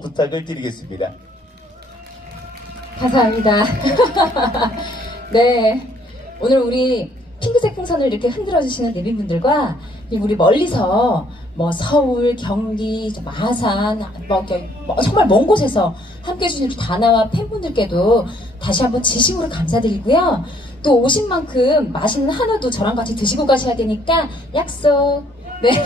부탁을 드리겠습니다. 감사합니다. 네. 오늘 우리 핑크색 풍선을 이렇게 흔들어 주시는 그리고 우리 멀리서 뭐 서울, 경기, 저 마산, 뭐, 뭐 정말 먼 곳에서 함께 해주신 우리 다나와 팬분들께도 다시 한번 진심으로 감사드리고요. 또 오신 만큼 맛있는 한우도 저랑 같이 드시고 가셔야 되니까 약속. 네.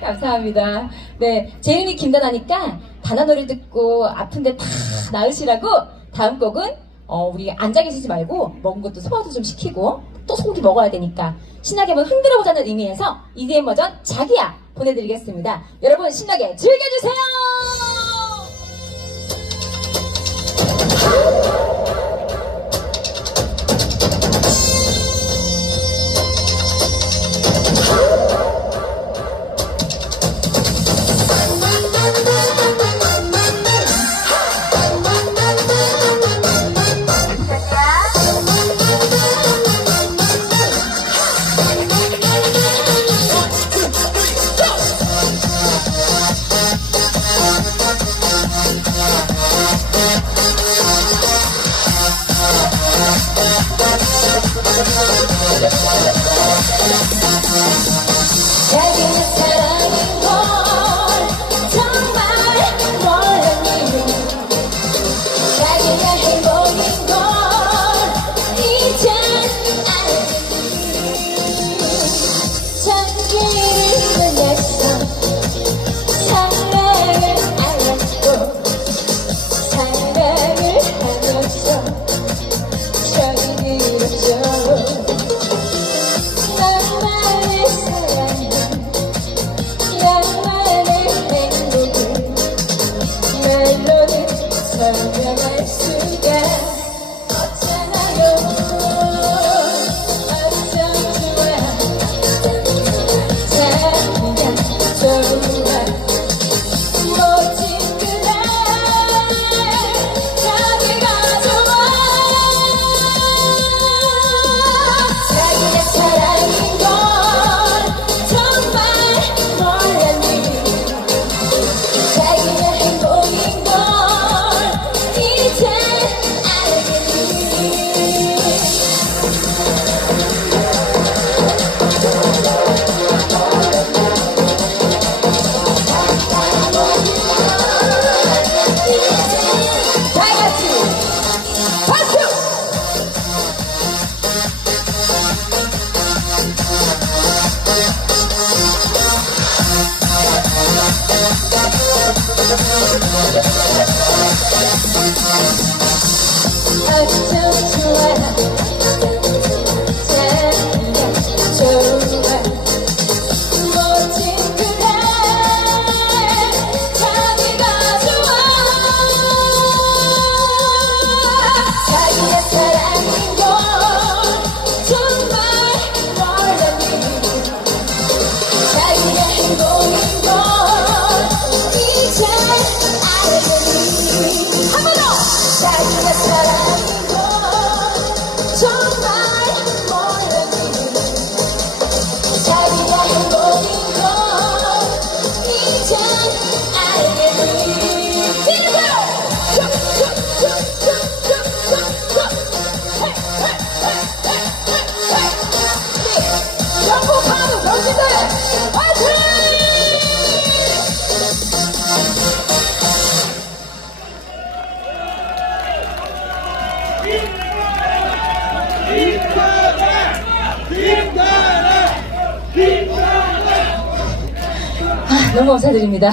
감사합니다. 네. 재윤이 김단하니까 단아 노래 듣고 아픈데 다 나으시라고 다음 곡은 어, 우리 앉아 계시지 말고 먹은 것도 소화도 좀 시키고 또 소고기 먹어야 되니까 신나게 한번 흔들어 보자는 의미에서 EDM 버전 자기야 보내드리겠습니다. 여러분 신나게 즐겨주세요! 너무 감사드립니다.